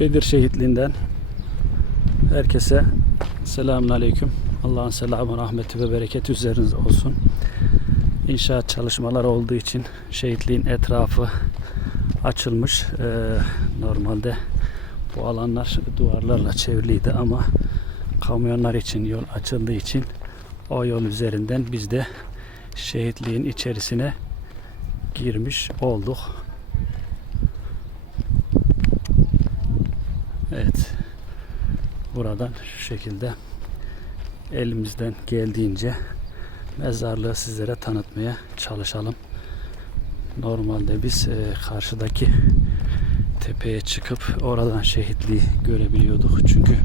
Bedir şehitliğinden herkese selamun aleyküm. Allah'ın selamı, rahmeti ve bereketi üzerinize olsun. İnşaat çalışmaları olduğu için şehitliğin etrafı açılmış. Ee, normalde bu alanlar duvarlarla çevriliydi ama kamyonlar için yol açıldığı için o yol üzerinden biz de şehitliğin içerisine girmiş olduk. Evet. Buradan şu şekilde elimizden geldiğince mezarlığı sizlere tanıtmaya çalışalım. Normalde biz e, karşıdaki tepeye çıkıp oradan şehitliği görebiliyorduk. Çünkü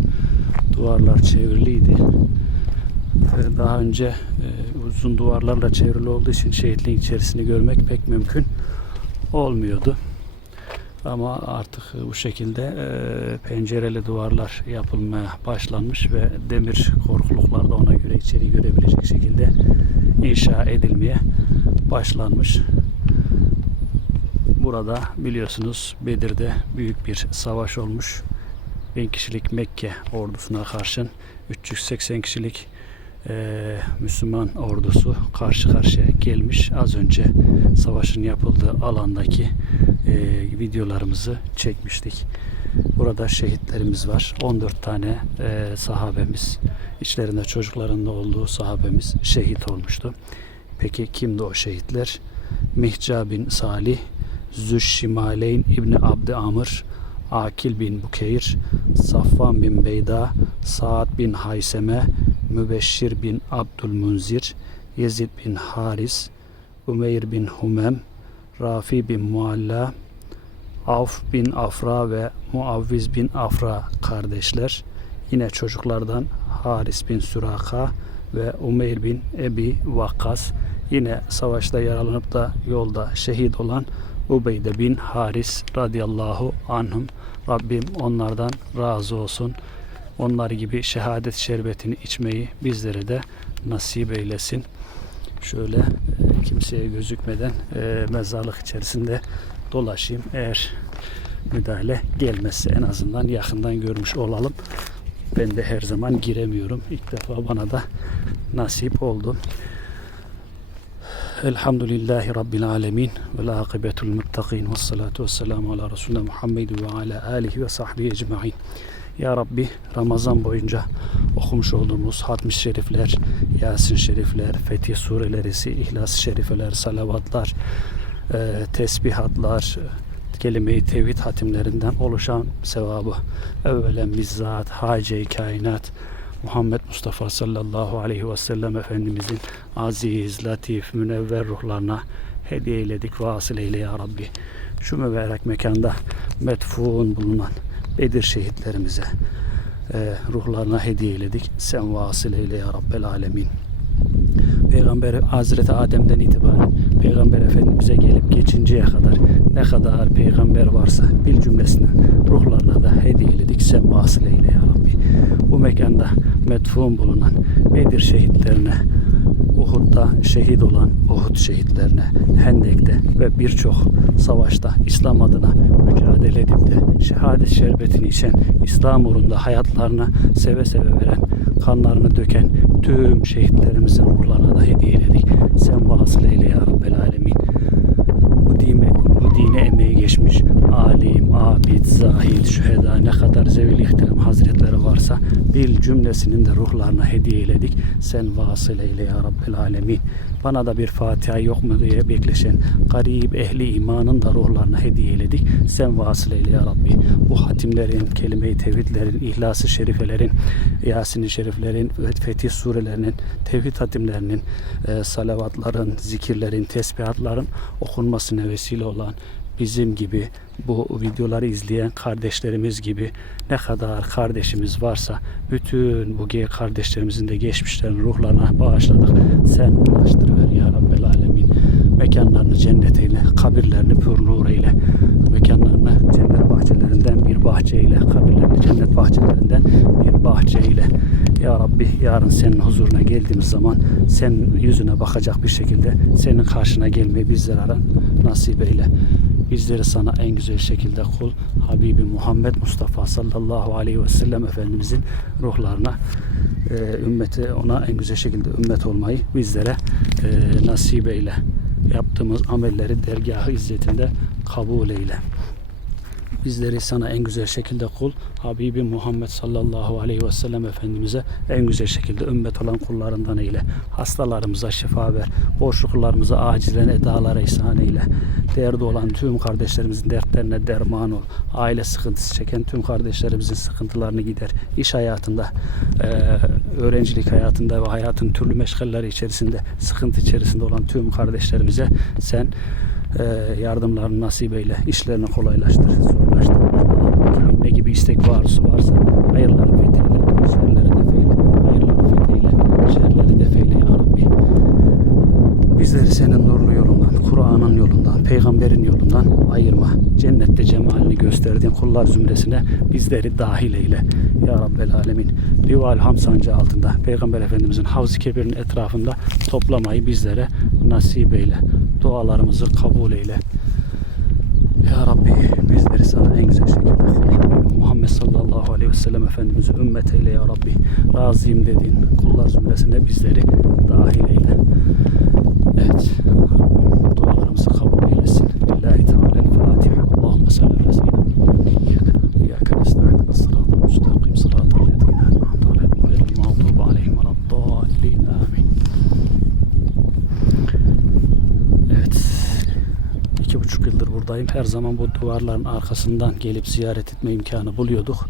duvarlar çevriliydi. E, Daha önce e, uzun duvarlarla çevrili olduğu için şehitliğin içerisini görmek pek mümkün olmuyordu. Ama artık bu şekilde e, pencereli duvarlar yapılmaya başlanmış ve demir korkuluklar da ona göre içeri görebilecek şekilde inşa edilmeye başlanmış. Burada biliyorsunuz Bedir'de büyük bir savaş olmuş. 1000 kişilik Mekke ordusuna karşın 380 kişilik e, Müslüman ordusu karşı karşıya gelmiş. Az önce savaşın yapıldığı alandaki e, videolarımızı çekmiştik. Burada şehitlerimiz var. 14 tane e, sahabemiz, içlerinde çocuklarında olduğu sahabemiz şehit olmuştu. Peki kimdi o şehitler? Mihca bin Salih, Züşşimaleyn İbni Abdi Amr, Akil bin Bukeyr, Safvan bin Beyda, Saad bin Hayseme, Mübeşşir bin Abdülmunzir, Yezid bin Haris, Umeyr bin Humem, Rafi bin Mualla, Avf bin Afra ve Muavviz bin Afra kardeşler. Yine çocuklardan Haris bin Süraka ve Umeyr bin Ebi Vakkas. Yine savaşta yaralanıp da yolda şehit olan Ubeyde bin Haris radıyallahu anhum. Rabbim onlardan razı olsun. Onlar gibi şehadet şerbetini içmeyi bizlere de nasip eylesin. Şöyle e, kimseye gözükmeden e, mezarlık içerisinde dolaşayım. Eğer müdahale gelmezse en azından yakından görmüş olalım. Ben de her zaman giremiyorum. İlk defa bana da nasip oldu. Elhamdülillahi Rabbil alemin ve la akibetul muttakin ve salatu ve selamu ala Resulüne Muhammed ve ala alihi ve sahbihi ecma'in. Ya Rabbi Ramazan boyunca okumuş olduğumuz hatmi şerifler, Yasin şerifler, Fetih sureleri, İhlas şerifeler, salavatlar, e, tesbihatlar, kelime-i tevhid hatimlerinden oluşan sevabı evvelen bizzat hace kainat Muhammed Mustafa sallallahu aleyhi ve sellem Efendimizin aziz, latif, münevver ruhlarına hediye eyledik. Vasıl eyle ya Rabbi. Şu mübarek mekanda metfun bulunan Bedir şehitlerimize e, ruhlarına hediye eyledik. Sen vasıl eyle ya Rabbel alemin. Peygamber Hazreti Adem'den itibaren Peygamber Efendimiz'e gelip geçinceye kadar ne kadar peygamber varsa bir cümlesini ruhlarına da hediyeledik. Sen vasıl eyle ya Rabbi. Bu mekanda metfun bulunan Bedir şehitlerine Uhud'da şehit olan Uhud şehitlerine, Hendek'te ve birçok savaşta İslam adına mücadele edip de şehadet şerbetini içen, İslam uğrunda hayatlarını seve seve veren, kanlarını döken tüm şehitlerimizin ruhlarına da hediyeledik. Sen vasıl eyle ya Rabbel Alemin. Bu dine, bu dine emeği geçmiş alim, abid, zahid, şüheda ne kadar zevil ihtiram hazretleri varsa bir cümlesinin de ruhlarına hediye eyledik. Sen vasıl eyle ya Rabbel Alemin. Bana da bir Fatiha yok mu diye bekleşen garip ehli imanın da ruhlarına hediye eyledik. Sen vasıl eyle ya Rabbi. Bu hatimlerin, kelime-i tevhidlerin, ihlas-ı şerifelerin, Yasin-i şeriflerin, fetih surelerinin, tevhid hatimlerinin, e, salavatların, zikirlerin, tesbihatların okunmasına vesile olan bizim gibi bu videoları izleyen kardeşlerimiz gibi ne kadar kardeşimiz varsa bütün bu kardeşlerimizin de geçmişlerin ruhlarına bağışladık. Sen ulaştırıver ya Rabbel Alemin. Mekanlarını cennet eyle, kabirlerini pür nur eyle. Bahçelerinden bir bahçe ile, kabirlerini cennet bahçelerinden bir bahçe ile. Ya Rabbi yarın senin huzuruna geldiğimiz zaman senin yüzüne bakacak bir şekilde senin karşına gelmeyi bizlere nasip eyle. bizleri sana en güzel şekilde kul Habibi Muhammed Mustafa sallallahu aleyhi ve sellem Efendimizin ruhlarına e, ümmeti ona en güzel şekilde ümmet olmayı bizlere e, nasip eyle. Yaptığımız amelleri dergahı izzetinde kabul eyle. Bizleri sana en güzel şekilde kul Habibi Muhammed sallallahu aleyhi ve sellem Efendimiz'e en güzel şekilde ümmet olan kullarından eyle. Hastalarımıza şifa ver. Boşluklarımıza acilen edalar ihsan eyle. Derdi olan tüm kardeşlerimizin dertlerine derman ol. Aile sıkıntısı çeken tüm kardeşlerimizin sıkıntılarını gider. İş hayatında, eee, öğrencilik hayatında ve hayatın türlü meşgalleri içerisinde, sıkıntı içerisinde olan tüm kardeşlerimize sen e, yardımlarını nasip eyle, işlerini kolaylaştır, zorlaştır. Kimin ne gibi istek ve arzusu varsa hayırları fetheyle, şerleri defeyle, hayırları fetheyle, şerleri defeyle ya Rabbi. Bizleri senin nurlu yolundan, Kur'an'ın yolundan, peygamberin yolundan ayırma. Cennette cemalini gösterdiğin kullar zümresine bizleri dahil eyle. Ya Rabbel Alemin. Lival Ham sancağı altında Peygamber Efendimizin Havz-ı Kebir'in etrafında toplamayı bizlere nasip eyle. Dualarımızı kabul eyle. Ya Rabbi bizleri sana en güzel şekilde. Muhammed sallallahu aleyhi ve sellem Efendimiz'i ümmet eyle ya Rabbi. Razıyım dediğin kullar zümresine bizleri dahil eyle. Evet. İki buçuk yıldır buradayım. Her zaman bu duvarların arkasından gelip ziyaret etme imkanı buluyorduk.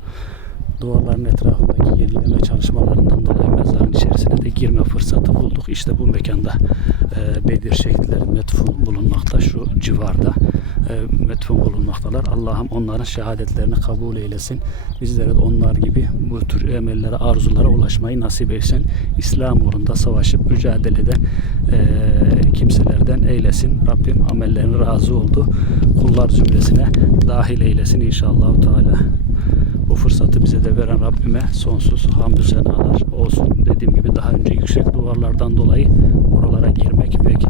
Duvarların etrafındaki yenileme çalışmalarından dolayı mezarın içerisine de girme fırsatı bulduk. İşte bu mekanda e, Bedir şehitlerin metfun bulunmakta şu civarda e, metfun bulunmaktalar. Allah'ım onların şehadetlerini kabul eylesin. Bizlere de onlar gibi bu tür emellere, arzulara ulaşmayı nasip etsin. İslam uğrunda savaşıp mücadele eden e, kimselerden eylesin. Rabbim amellerini razı oldu. Kullar zümresine dahil eylesin inşallah Teala. Fırsatı bize de veren Rabbime sonsuz hamdü senalar olsun. Dediğim gibi daha önce yüksek duvarlardan dolayı oralara girmek pek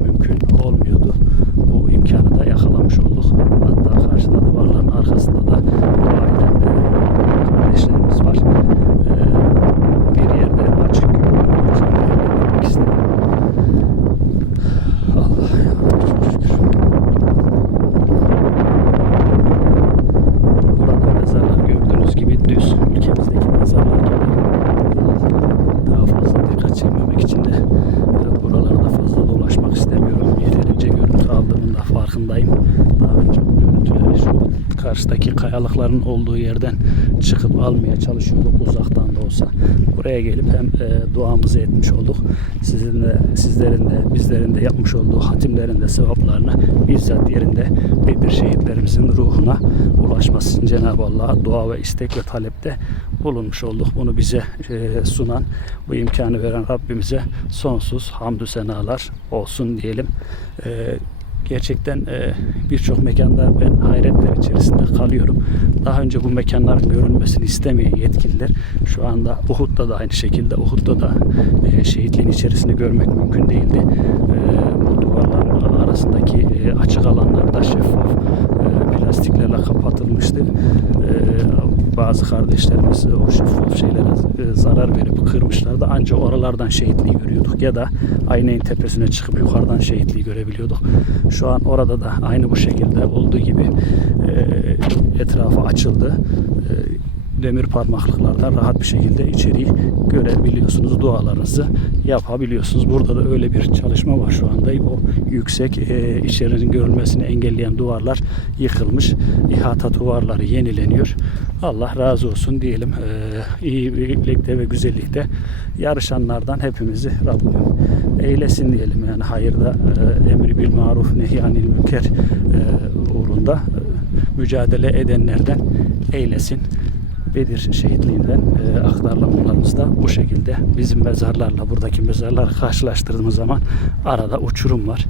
mümkün olmuyordu. Bu imkanı da yakalamış olduk. Hatta karşıda duvarların arkasında da ailen e, kardeşlerimiz var. E, bir yerde açık görmek için demek istedim. Allah ya Rabbi çok şükür. Burada mezarlar gördüğünüz gibi düz. Ülkemizdeki mezarlar gibi. Daha fazla dikkat çekmemek için de e, buralarda fazla dolaşmak istemiyorum. Yeterince görüntü aldığımın da farkındayım. Daha önce bu görüntüleri şu karşıdaki kayalıkların olduğu yerden çıkıp almaya çalışıyorduk uzaktan da olsa. Buraya gelip hem e, duamızı etmiş olduk. Sizin de, sizlerin de bizlerin de yapmış olduğu hatimlerin de sevaplarını bizzat yerinde Bedir şehitlerimizin ruhuna ulaşması için Cenab-ı Allah'a dua ve istek ve talepte bulunmuş olduk. Bunu bize e, sunan, bu imkanı veren Rabbimize sonsuz hamdü senalar olsun diyelim. E, gerçekten e, birçok mekanda ben hayretler içerisinde kalıyorum. Daha önce bu mekanların görülmesini istemeyen yetkililer şu anda Uhud'da da aynı şekilde Uhud'da da e, şehitliğin içerisinde görmek mümkün değildi. E, bu duvarların arasındaki e, açık alanlarda şeffaf e, plastiklerle kapatılmıştı. E, bazı kardeşlerimiz o şeffaf şeylere e, zarar verip kırmışlardı. Ancak oralardan şehitliği görüyorduk ya da aynayın tepesine çıkıp yukarıdan şehitliği görebiliyorduk. Şu an orada da aynı bu şekilde olduğu gibi e, etrafı açıldı. Demir parmaklıklarla rahat bir şekilde içeriği görebiliyorsunuz. Dualarınızı yapabiliyorsunuz. Burada da öyle bir çalışma var şu anda. O yüksek e, içerinin görülmesini engelleyen duvarlar yıkılmış. İhata duvarları yenileniyor. Allah razı olsun diyelim. E, iyilikte ve güzellikte yarışanlardan hepimizi Rabbim eylesin diyelim. Yani hayırda e, emri bil maruf nehyanil münker e, uğrunda e, mücadele edenlerden eylesin. Bedir şehitliğinden e, da bu şekilde bizim mezarlarla buradaki mezarları karşılaştırdığımız zaman arada uçurum var.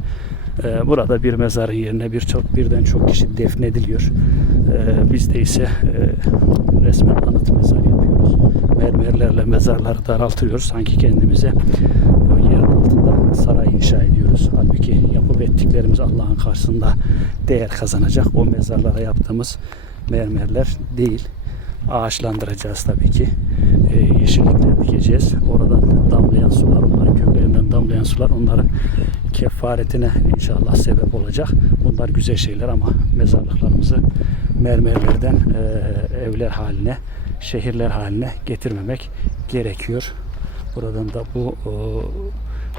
E, burada bir mezarın yerine birçok birden çok kişi defnediliyor. E, bizde ise e, resmen anıt mezar yapıyoruz. Mermerlerle mezarları daraltıyoruz. Sanki kendimize yerin altında saray inşa ediyoruz. Halbuki yapıp ettiklerimiz Allah'ın karşısında değer kazanacak. O mezarlara yaptığımız mermerler değil. Ağaçlandıracağız tabii ki. E, yeşillikler dikeceğiz. Oradan damlayan sular, onların köklerinden damlayan sular onların kefaretine inşallah sebep olacak. Bunlar güzel şeyler ama mezarlıklarımızı mermerlerden e, evler haline, şehirler haline getirmemek gerekiyor. Buradan da bu e,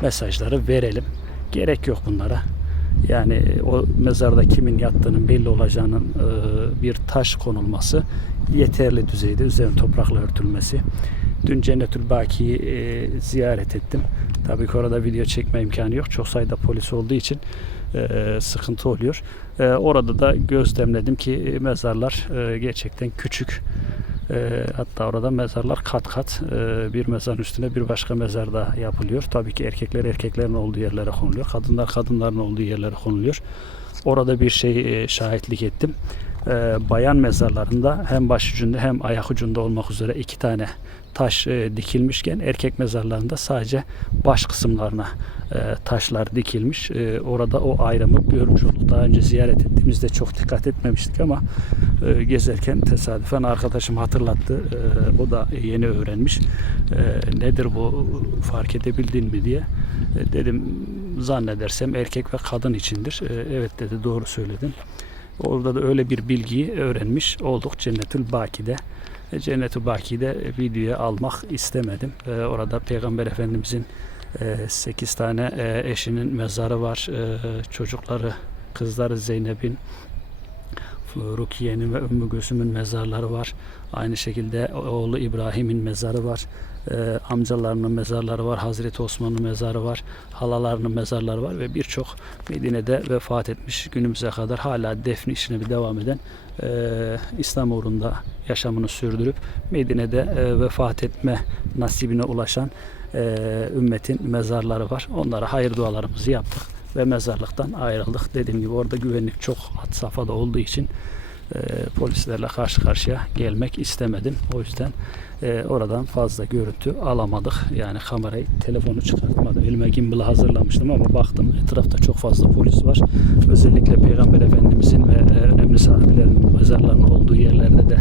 mesajları verelim. Gerek yok bunlara. Yani o mezarda kimin yattığının belli olacağının e, bir taş konulması yeterli düzeyde üzerine toprakla örtülmesi. Dün Cennetül Baki'yi e, ziyaret ettim. Tabii ki orada video çekme imkanı yok. Çok sayıda polis olduğu için e, sıkıntı oluyor. Orada da gözlemledim ki mezarlar gerçekten küçük. E, hatta orada mezarlar kat kat e, bir mezarın üstüne bir başka mezar da yapılıyor. Tabii ki erkekler erkeklerin olduğu yerlere konuluyor. Kadınlar kadınların olduğu yerlere konuluyor. Orada bir şey e, şahitlik ettim. E, bayan mezarlarında hem başucunda hem ayak ucunda olmak üzere iki tane taş e, dikilmişken erkek mezarlarında sadece baş kısımlarına e, taşlar dikilmiş. E, orada o ayrımı görmüş olduk. Daha önce ziyaret ettiğimizde çok dikkat etmemiştik ama e, gezerken tesadüfen arkadaşım hatırlattı. E, o da yeni öğrenmiş. E, nedir bu fark edebildin mi diye. E, dedim zannedersem erkek ve kadın içindir. E, evet dedi doğru söyledin. Orada da öyle bir bilgiyi öğrenmiş olduk Cennetül Baki'de. E, Cennet-i Baki'de videoya almak istemedim. E, orada Peygamber Efendimizin 8 tane e, eşinin mezarı var. E, çocukları, kızları Zeynep'in, Rukiye'nin ve Ümmü Gülsüm'ün mezarları var. Aynı şekilde oğlu İbrahim'in mezarı var. E, amcalarının mezarları var. Hazreti Osman'ın mezarı var. Halalarının mezarları var ve birçok Medine'de vefat etmiş günümüze kadar hala defni işine bir devam eden e, İslam uğrunda yaşamını sürdürüp Medine'de e, vefat etme nasibine ulaşan e, ümmetin mezarları var. Onlara hayır dualarımızı yaptık ve mezarlıktan ayrıldık. Dediğim gibi orada güvenlik çok had safhada olduğu için e, polislerle karşı karşıya gelmek istemedim. O yüzden e, oradan fazla görüntü alamadık. Yani kamerayı, telefonu çıkartmadım. Elime gimbal'ı hazırlamıştım ama baktım etrafta çok fazla polis var. Özellikle Peygamber Efendimizin ve e, önemli sahabelerin mezarlarının olduğu yerlerde de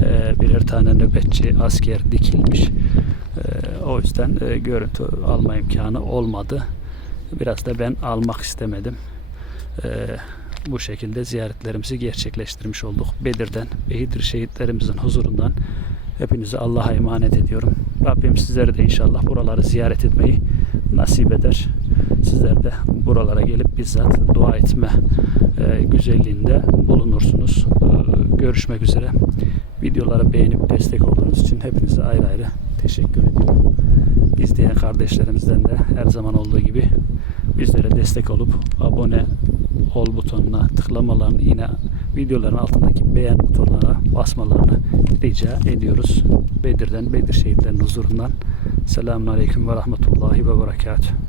e, birer tane nöbetçi asker dikilmiş. E, o yüzden e, görüntü alma imkanı olmadı. Biraz da ben almak istemedim. E, bu şekilde ziyaretlerimizi gerçekleştirmiş olduk. Bedir'den, Behidir şehitlerimizin huzurundan hepinizi Allah'a emanet ediyorum. Rabbim sizlere de inşallah buraları ziyaret etmeyi nasip eder. Sizler de buralara gelip bizzat dua etme e, güzelliğinde bulunursunuz. E, görüşmek üzere. Videoları beğenip destek olduğunuz için hepinize ayrı ayrı teşekkür ediyorum. İzleyen kardeşlerimizden de her zaman olduğu gibi bizlere destek olup abone ol butonuna tıklamalarını yine videoların altındaki beğen butonuna basmalarını rica ediyoruz. Bedir'den, Bedir şehitlerinin huzurundan. Selamun Aleyküm ve Rahmetullahi ve Berekatuhu.